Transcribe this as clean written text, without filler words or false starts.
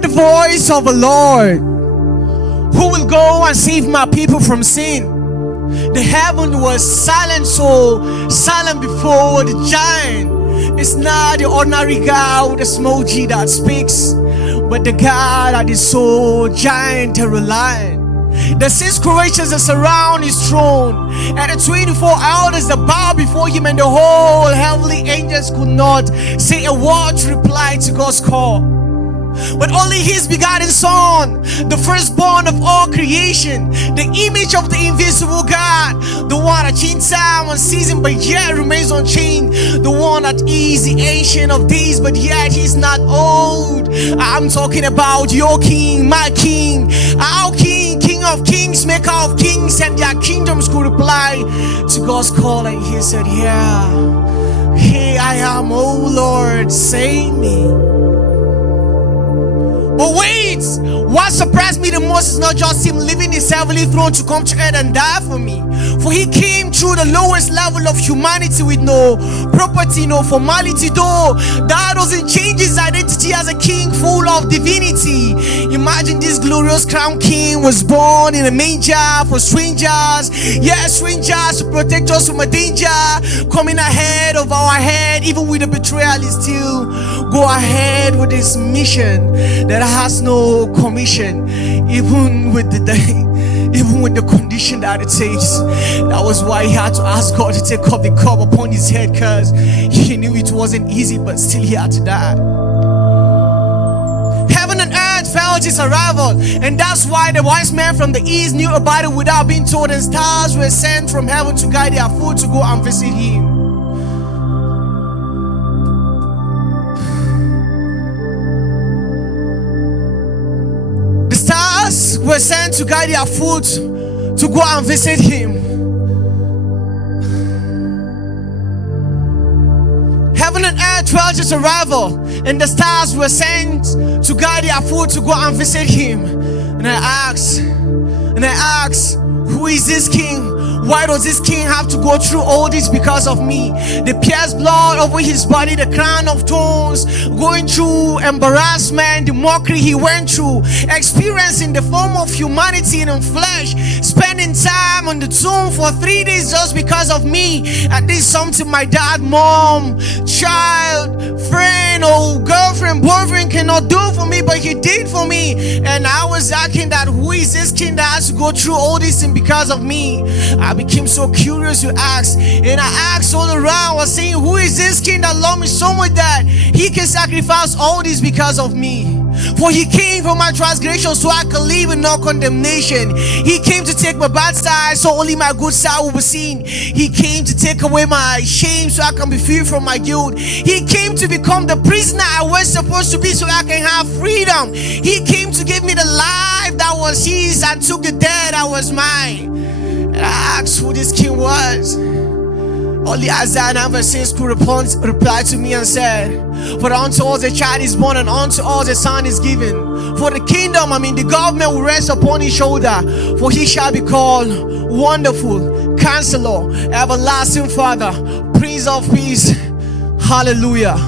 heard the voice of the Lord, who will go and save my people from sin. The heaven was silent, so silent before the giant. It's not the ordinary guy with a small G that speaks, but the God that is so giant and reliant. The 6 creatures that surround his throne, and the 24 elders that bow before him, and the whole heavenly angels could not say a word to reply to God's call. But only his begotten Son, the firstborn of all creation, the image of the invisible God, the one that changed time and season but yet remains unchanged, the one that is the ancient of days but yet he's not old. I'm talking about your King, my King, our King, King of kings, maker of kings, and their kingdoms could reply to God's call, and he said, yeah, here I am, oh Lord, save me. But wait, what surprised me the most is not just him leaving his heavenly throne to come to earth and die for me. For he came through the lowest level of humanity with no property, no formality, though that doesn't change his identity as a king full of divinity. Imagine this glorious crown king was born in a manger for strangers. Yes, strangers to protect us from a danger coming ahead of our head. Even with the betrayal, he still go ahead with his mission that has no commission, even with the condition that it takes. That was why he had to ask God to take off the cup upon his head, because he knew it wasn't easy, but still he had to die. Heaven and earth felt his arrival, and that's why the wise men from the east knew about it without being told, and stars were sent from heaven to guide their foot to go and visit him. Were sent to guide their foot to go and visit him. Heaven and earth felt his arrival, and the stars were sent to guide their foot to go and visit him. And I asked, who is this king? Why does this king have to go through all this because of me? The pierced blood over his body, the crown of thorns, going through embarrassment, the mockery he went through, experiencing the form of humanity in flesh, spending time on the tomb for 3 days just because of me. And this is something my dad, mom, child, friend, or girlfriend, boyfriend cannot do for me, but he did for me. And I was asking that, who is this king that has to go through all this thing because of me? I became so curious to ask, and I asked all around, was saying, who is this king that loved me so much that he can sacrifice all this because of me? For he came for my transgression so I could live in no condemnation. He came to take my bad side so only my good side will be seen. He came to take away my shame so I can be free from my guilt. He came to become the prisoner I was supposed to be so I can have freedom. He came to give me the life that was his and took the death that was mine. And I asked who this king was. Only Isaiah 9 verse 6 could reply to me and said, for unto us a child is born, and unto us a son is given. For the kingdom, the government will rest upon his shoulder. For he shall be called Wonderful, Counselor, Everlasting Father, Prince of Peace. Hallelujah.